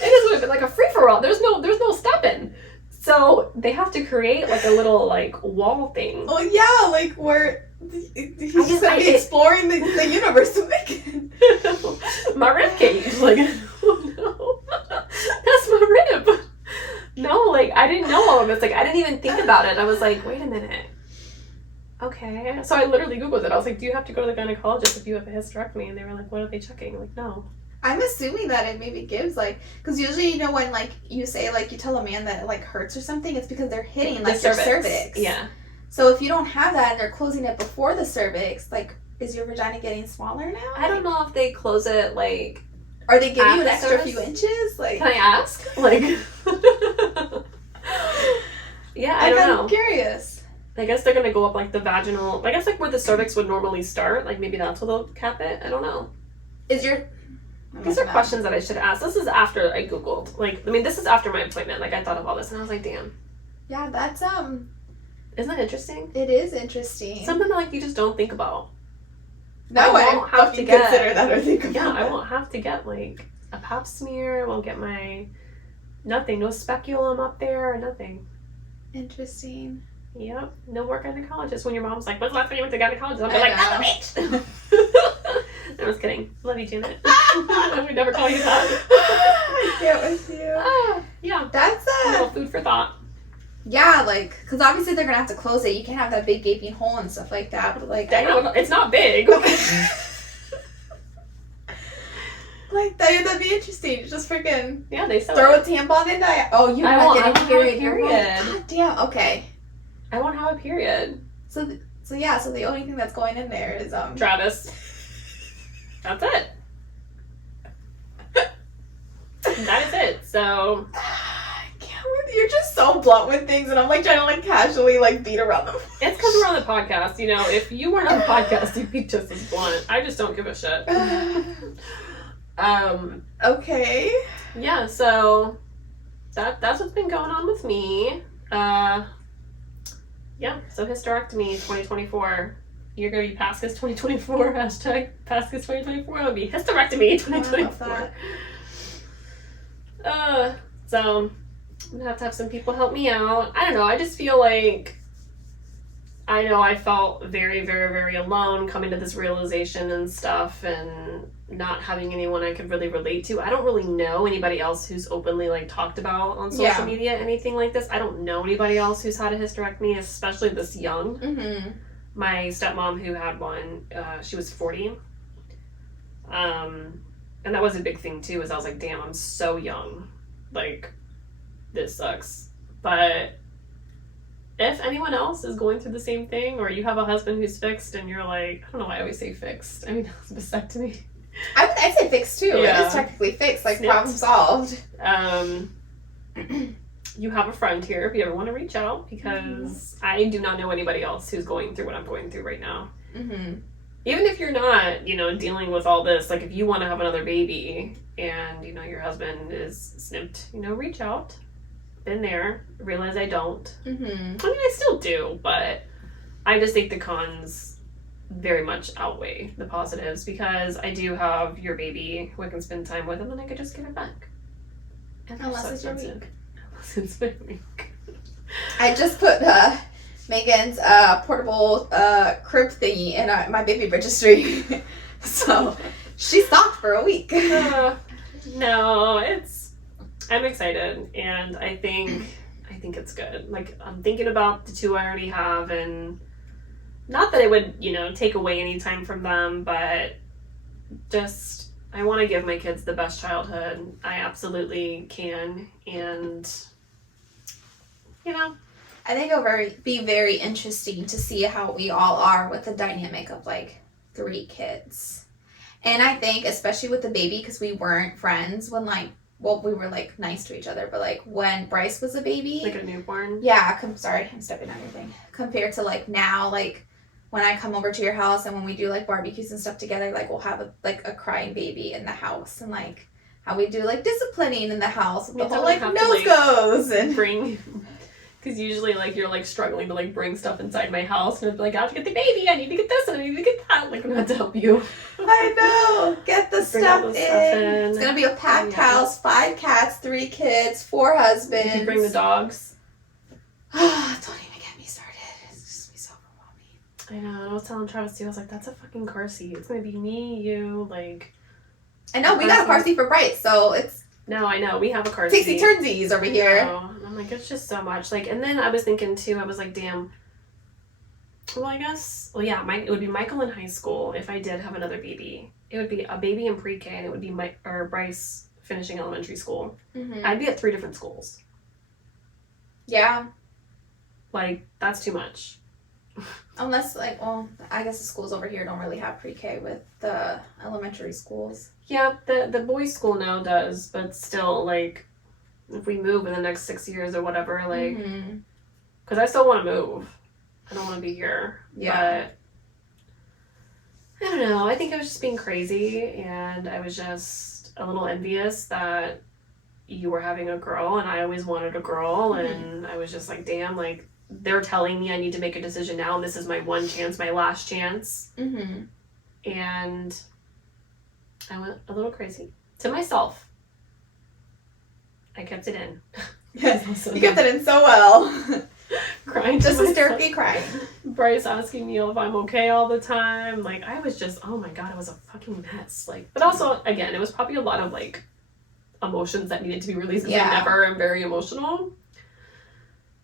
It just would have been like a free for all. There's no stopping. So they have to create like a little like wall thing. Oh yeah, like where he's just gonna be exploring the universe to make it. My rib cage, like oh no, that's my rib. No, like I didn't know all of this. Like I didn't even think about it. I was like, wait a minute. Okay. So I literally Googled it. I was like, do you have to go to the gynecologist if you have a hysterectomy? And they were like, what are they checking? I'm like, no. I'm assuming that it maybe gives like, because usually when like you say like you tell a man that it like hurts or something, it's because they're hitting like their cervix. Yeah. So if you don't have that and they're closing it before the cervix, like is your vagina getting smaller now? I don't know if they close it like. Or they give you an extra few inches? Like, can I ask? Like, yeah, I don't know. I'm curious. I guess they're gonna go up like the vaginal. I guess like where the cervix would normally start. Like maybe that's where they'll cap it. I don't know. These are questions that I should ask. This is after I Googled. Like, I mean, this is after my appointment. Like, I thought of all this, and I was like, damn. Yeah, that's Isn't that interesting? It is interesting. Something that, like you just don't think about. No, I won't have to consider that or think about. Yeah, I won't have to get like a pap smear. I won't get nothing. No speculum up there or nothing. Interesting. Yep. No more gynecologist. When your mom's like, when's the last time you went to gynecologist? I'll be like, not the bitch. I was kidding. Love you, Janet. I would never call you that. I get with you. Yeah. That's a little food for thought. Yeah, like, because obviously they're going to have to close it. You can't have that big gaping hole and stuff like that. But, like, it's not big. Like, that'd be interesting. Just freaking they throw a tampon in there. Oh, you're not getting a period. God damn. Okay. I won't have a period. So the only thing that's going in there is Travis. That's it. That is it. So I can't with you. You're just so blunt with things, and I'm like trying to like casually like beat around them. It's because we're on the podcast. If you weren't on the podcast, you'd be just as blunt. I just don't give a shit. Okay. Yeah. So that's what's been going on with me. Yeah, so hysterectomy 2024. You're going to be Pascas 2024. Hashtag Pascas 2024. It'll be hysterectomy 2024. So I'm going to have some people help me out. I don't know. I just feel like I know I felt very, very, very alone coming to this realization and stuff, and not having anyone I could really relate to. I don't really know anybody else who's openly like talked about on social media anything like this. I don't know anybody else who's had a hysterectomy, especially this young. Mm-hmm. My stepmom who had one, she was 40. And that was a big thing too, is I was like, damn, I'm so young. Like, this sucks. But if anyone else is going through the same thing, or you have a husband who's fixed and you're like, I don't know why I always say fixed. I mean, it's vasectomy. I'd say fixed too. Yeah. It is technically fixed, like problem solved. You have a friend here if you ever want to reach out, because I do not know anybody else who's going through what I'm going through right now. Mm-hmm. Even if you're not, dealing with all this, like if you want to have another baby and, your husband is snipped, reach out. Been there. Realize I don't. Mm-hmm. I mean, I still do, but I just think the cons very much outweigh the positives, because I do have your baby who I can spend time with, and then I could just give it back. And unless it's your week. Unless it's my week. I just put Megan's portable crib thingy in my baby registry. So she's stocked for a week. No, I'm excited, and I think it's good. Like, I'm thinking about the 2 I already have, and not that it would, take away any time from them, but just I want to give my kids the best childhood I absolutely can, and I think it'll be very interesting to see how we all are with the dynamic of like 3 kids. And I think especially with the baby, because we weren't friends when we were like nice to each other, but like when Bryce was a baby, like a newborn. Yeah, sorry, I'm stepping on your thing. Compared to like now, like when I come over to your house and when we do like barbecues and stuff together, like we'll have a crying baby in the house, and like how we do like disciplining in the house with the whole like nose goes and bring. Because usually, like, you're, like, struggling to, like, bring stuff inside my house. And I'd be like, I have to get the baby. I need to get this and I need to get that. Like, I'm going to have to help you. I know. Get the stuff in. It's going to be a packed house. 5 cats, 3 kids, 4 husbands. You can bring the dogs. Don't even get me started. It's just be so overwhelming. I know. I was telling Travis, too. I was like, that's a fucking car seat. It's going to be me, you, like... I know. We got a car seat for Bryce, so it's... No, I know. We have a car seat. Takesy turnsies over here. And I'm like, it's just so much. Like, and then I was thinking, too, I was like, damn. Well, I guess, it would be Michael in high school if I did have another baby. It would be a baby in pre-K, and it would be Bryce finishing elementary school. Mm-hmm. I'd be at 3 different schools. Yeah. Like, that's too much. Unless, like, well, I guess the schools over here don't really have pre-K with the elementary schools. Yeah, the boys' school now does, but still, like, if we move in the next 6 years or whatever, like, because I still want to move. I don't want to be here. Yeah. But, I don't know. I think I was just being crazy, and I was just a little envious that you were having a girl, and I always wanted a girl, and I was just like, damn, like, they're telling me I need to make a decision now, and this is my one chance, my last chance. Mm-hmm. And I went a little crazy. To myself. I kept it in. Yes, you kept it in so well. Crying. Just hysterically crying. Bryce asking me if I'm okay all the time. Like, I was just, oh my god, it was a fucking mess. Like, but also, again, it was probably a lot of, like, emotions that needed to be released, because I never am very emotional.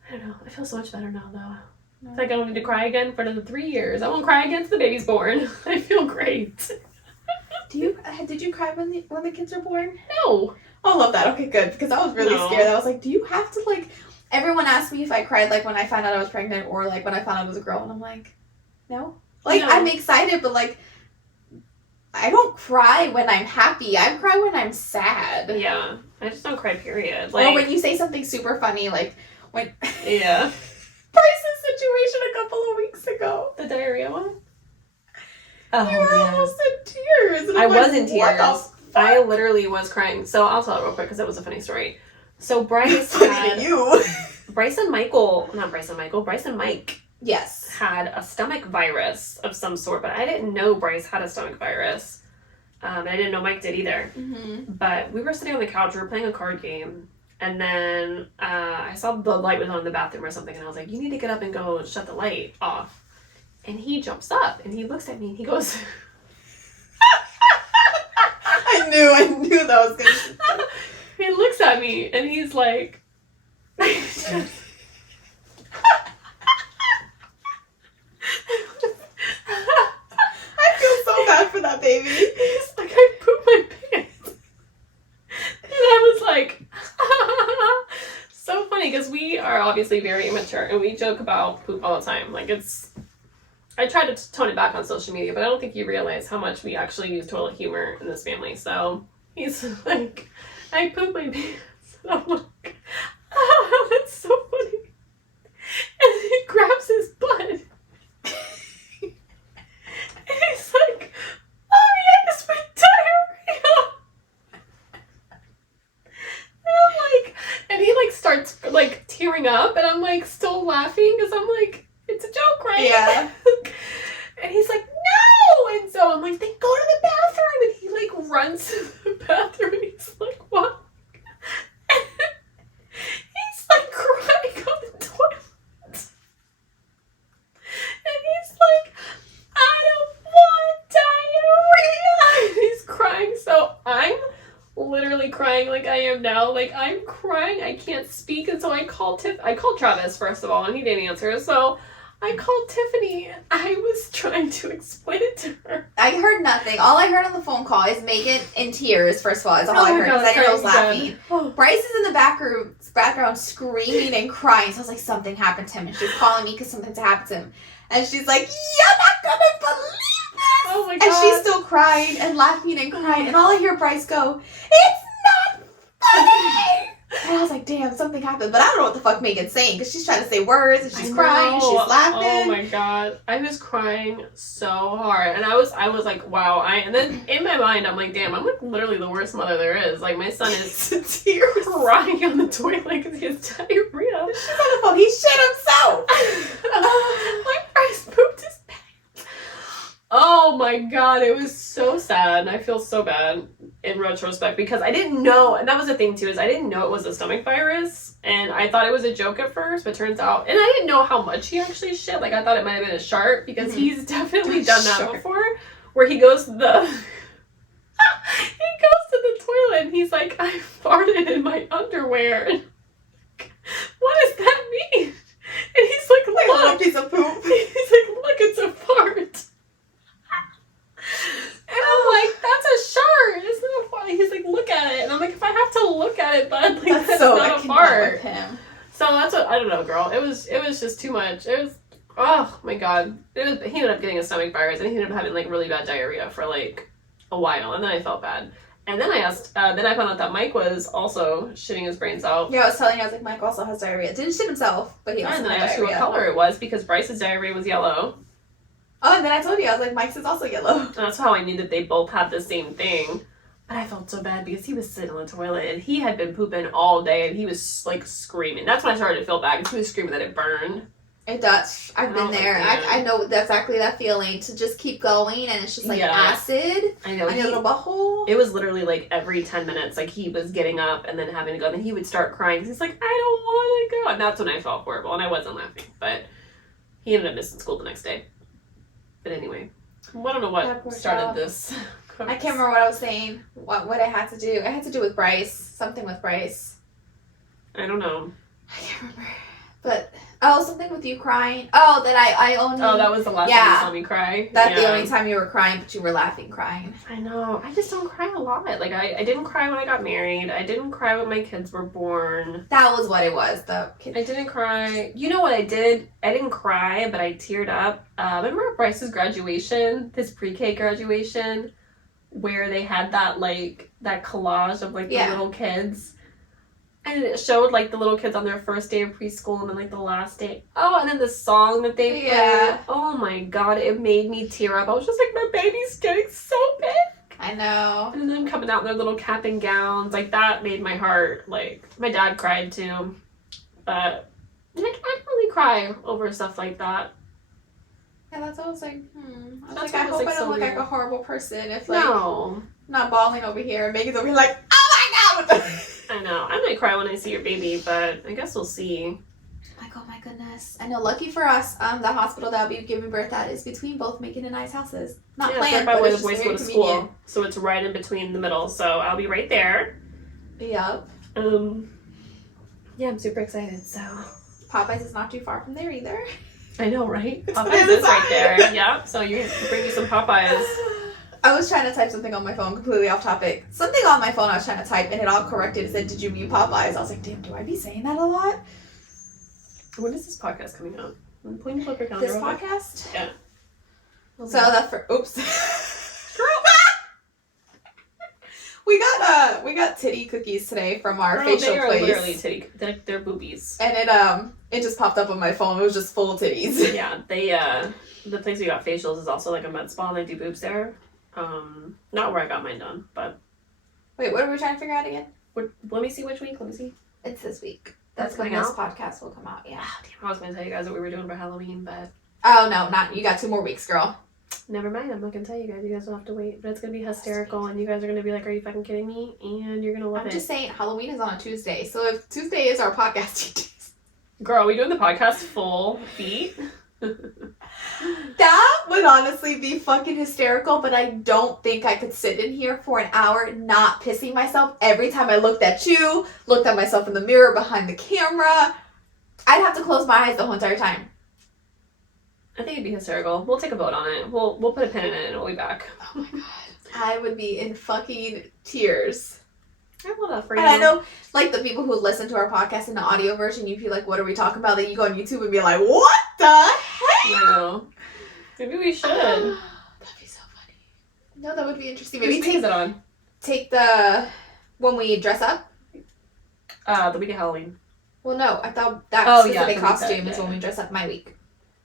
I don't know. I feel so much better now, though. It's like I don't need to cry again for another 3 years. I won't cry again until the baby's born. I feel great. Did you cry when the kids were born? No. I love that. Okay, good. Because I was really scared. I was like, do you have to, like... Everyone asked me if I cried, like, when I found out I was pregnant, or, like, when I found out I was a girl. And I'm like, no. Like, I'm excited, but, like, I don't cry when I'm happy. I cry when I'm sad. Yeah. I just don't cry, period. Like, or when you say something super funny, like, when... Yeah. Bryce's situation a couple of weeks ago. The diarrhea one? Oh, you were almost in tears. And I was in tears. I literally was crying. So I'll tell it real quick because it was a funny story. So Bryce had... Bryce and Mike. Yes. Had a stomach virus of some sort, but I didn't know Bryce had a stomach virus. And I didn't know Mike did either. Mm-hmm. But we were sitting on the couch, we were playing a card game, and then I saw the light was on in the bathroom or something, and I was like, you need to get up and go shut the light off. And he jumps up, and he looks at me, and he goes... I knew that was gonna... He looks at me, and he's like... I feel so bad for that baby. He's like, I pooped my pants. And I was like, so funny, because we are obviously very immature, and we joke about poop all the time. Like, I try to tone it back on social media, but I don't think you realize how much we actually use toilet humor in this family. So he's like, I pooped my pants. And I'm like, that's so funny. And he grabs his butt. And he's like, Mommy, I just went diarrhea. And I'm like, and he like starts like tearing up, and I'm like still laughing because I'm like, it's a joke, right? Yeah. And he's like, no! And so I'm like, then go to the bathroom. And he like runs to the bathroom, and he's like, what? And he's like crying on the toilet. And he's like, I don't want diarrhea. And he's crying. So I'm literally crying like I am now. Like, I'm crying. I can't speak. And so I called Travis, first of all, and he didn't answer. So I called Tiffany, and I was trying to explain it to her. I heard nothing. All I heard on the phone call is Megan in tears, first of all. That's all I heard, because I didn't know I was laughing. Oh. Bryce is in the background screaming and crying. So I was like, something happened to him. And she's calling me because something's happened to him. And she's like, you're not going to believe this! Oh my God. And she's still crying and laughing and crying. And all I hear Bryce go, it's not funny! And I was like, damn, something happened. But I don't know what the fuck Megan's saying, because she's trying to say words, and she's crying, she's laughing. Oh my God. I was crying so hard. And I was like, wow. And then in my mind, I'm like, damn, I'm like literally the worst mother there is. Like, my son is crying on the toilet because he has diarrhea. She's on the phone. He shit himself. Like, Bryce pooped his pants. Oh my God. It was so sad. And I feel so bad in retrospect, because I didn't know, and that was the thing too, is I didn't know it was a stomach virus, and I thought it was a joke at first, but turns out, and I didn't know how much he actually shit. Like, I thought it might have been a sharp, because he's definitely done that before, where he goes to the toilet, and he's like, I farted in my underwear. And what does that mean? And he's like, look, a little piece of poop. He's like, look, it's a fart. And I'm like, that's a shart. It's not a fart. He's like, look at it. And I'm like, if I have to look at it, bud, like, that's so not a fart. So that's what, I don't know, girl. It was just too much. It was, oh my God. He ended up getting a stomach virus, and he ended up having like really bad diarrhea for like a while. And then I felt bad. And then I found out that Mike was also shitting his brains out. Yeah, I was telling you, I was like, Mike also has diarrhea. Didn't shit himself, but he also and then had I asked you diarrhea. what color it was, because Bryce's diarrhea was yellow. Oh, and then I told you, I was like, Mike's is also yellow. And that's how I knew that they both had the same thing. But I felt so bad because he was sitting on the toilet, and he had been pooping all day, and he was like screaming. That's when I started to feel bad, because he was screaming that it burned. It does. I've been there. I know exactly that feeling, to just keep going, and it's just like acid. I know. On your little butthole. It was literally like every 10 minutes, like he was getting up and then having to go, and then he would start crying because he's like, I don't want to go. And that's when I felt horrible, and I wasn't laughing. But he ended up missing school the next day. But anyway, I don't know what started this. I can't remember what I was saying. What I had to do. I had to do with Bryce. Something with Bryce. I don't know. I can't remember. But, something with you crying. Oh, that I only... Oh, that was the last time you saw me cry? That's the only time you were crying, but you were laughing crying. I know. I just don't cry a lot. Like, I didn't cry when I got married. I didn't cry when my kids were born. That was what it was, though. I didn't cry. You know what I did? I didn't cry, but I teared up. Remember Bryce's graduation? His pre-K graduation? Where they had that, like, that collage of, like, the little kids? And it showed, like, the little kids on their first day of preschool and then, like, the last day. Oh, and then the song that they played. Oh, my God. It made me tear up. I was just like, my baby's getting so big. I I know. And them coming out in their little cap and gowns, like, that made my heart, like, my dad cried too. But I can't really cry over stuff like that. Yeah, that's what I was like, I That's was like, I hope I don't look like a horrible person if, like, I'm not bawling over here and Megan's over here like, oh my God! I know. I might cry when I see your baby, but I guess we'll see. Like, oh my goodness. I know, lucky for us, the hospital that I'll be giving birth at is between both Megan and I's houses. Not planned, right by but where it's the just boys very go to convenient. school. So it's right in between the middle. So I'll be right there. Yep. Yeah, I'm super excited, so. Popeyes is not too far from there either. I know, right? It's Popeyes is right there. Yeah, so you can bring me some Popeyes. I was trying to type something on my phone, completely off topic. Something on my phone I was trying to type, and it all corrected. It said, did you mean Popeyes? I was like, damn, do I be saying that a lot? When is this podcast coming out? Point and flip your calendar. This podcast? Yeah. Okay. So that's for, oops. We got titty cookies today from our facial they are place. Literally titty. They're boobies. And it just popped up on my phone. It was just full of titties. Yeah, the place we got facials is also like a med spa and they do boobs there. Not where I got mine done, but. Wait, what are we trying to figure out again? Let me see which week. Let me see. It's this week. That's when coming this out? podcast will come out, yeah. Oh, damn, I was going to tell you guys what we were doing for Halloween, but. Oh, no, not, you got 2 more weeks, girl. Never mind, I'm not going to tell you guys. You guys will have to wait. But it's going to be hysterical and you guys are going to be like, are you fucking kidding me? And you're going to love it. I'm just saying, Halloween is on a Tuesday. So if Tuesday is our podcast, Girl, are we doing the podcast full feet? that would honestly be fucking hysterical, but I don't think I could sit in here for an hour not pissing myself every time I looked at you, looked at myself in the mirror behind the camera. I'd have to close my eyes the whole entire time. I think it'd be hysterical. We'll take a vote on it. We'll put a pin in it and we'll be back. Oh my god. I would be in fucking tears. I love that for you. And I know, like, the people who listen to our podcast in the audio version, you'd be like, what are we talking about? Then you go on YouTube and be like, what the heck? No. Maybe we should. That'd be so funny. No, that would be interesting. Maybe Whose week is it on? take the, when we dress up. The week of Halloween. Well, no, I thought that Oh, specific yeah, the week costume that- is when we dress up my week.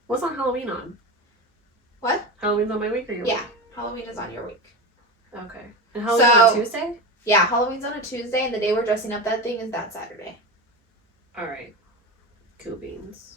What's on Halloween on? What? Halloween's on my week or your week? Yeah, Halloween is on your week. Okay. And Halloween's on Tuesday? Yeah, Halloween's on a Tuesday, and the day we're dressing up that thing is that Saturday. Alright. Cool beans.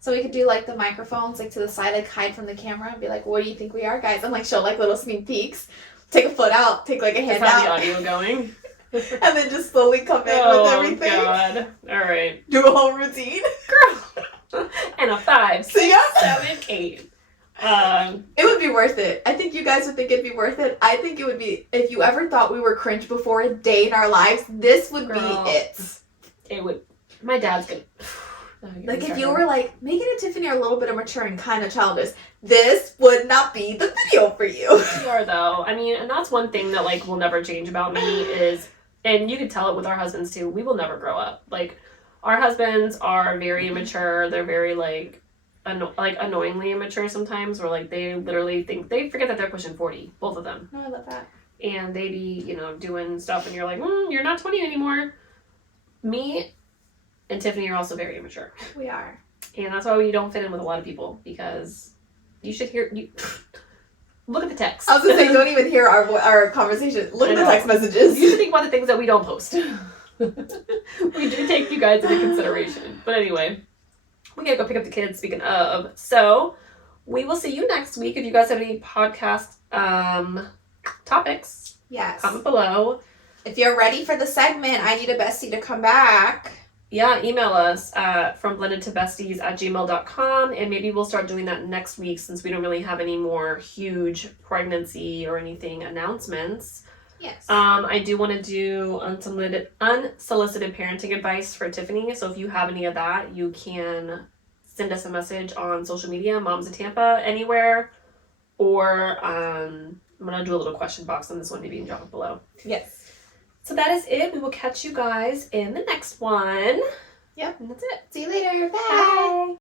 So we could do, like, the microphones, like, to the side, like, hide from the camera and be like, what do you think we are, guys? And, like, show, like, little sneak peeks. Take a foot out, take, like, a hand Just have out. the audio going. And then just slowly come in with everything. Oh, God. Alright. Do a whole routine. Girl. And a 5, 6, See ya? 7, 8. It would be worth it. I think you guys would think it'd be worth it. I think it would be, if you ever thought we were cringe before a day in our lives, this would Girl. be it. It would. My dad's gonna. Like, if you were like, Megan and Tiffany are a little bit immature and kind of childish, this would not be the video for you. You are, though. I mean, and that's one thing that, like, will never change about me is, and you can tell it with our husbands, too, we will never grow up. Like, our husbands are very immature. They're very, like, annoyingly immature sometimes, where, like, they literally think, they forget that they're pushing 40, both of them. Oh, I love that. And they be, you know, doing stuff, and you're like, you're not 20 anymore. Me and Tiffany are also very immature. We are. And that's why we don't fit in with a lot of people, because you should hear, look at the text. I was gonna say, don't even hear our conversation. Look at the text messages. You should think about the things that we don't post. We do take you guys into consideration. But anyway, we gotta go pick up the kids, speaking of. So, we will see you next week. If you guys have any podcast topics, Yes. comment below. If you're ready for the segment, I need a bestie to come back. Yeah, email us from blendedtobesties@gmail.com, and maybe we'll start doing that next week since we don't really have any more huge pregnancy or anything announcements. Yes. I do want to do unsolicited parenting advice for Tiffany, so if you have any of that, you can send us a message on social media, Moms of Tampa, anywhere, or I'm going to do a little question box on this one, maybe you can drop it below. Yes. So that is it. We will catch you guys in the next one. Yep. And that's it. See you later. Bye. Bye.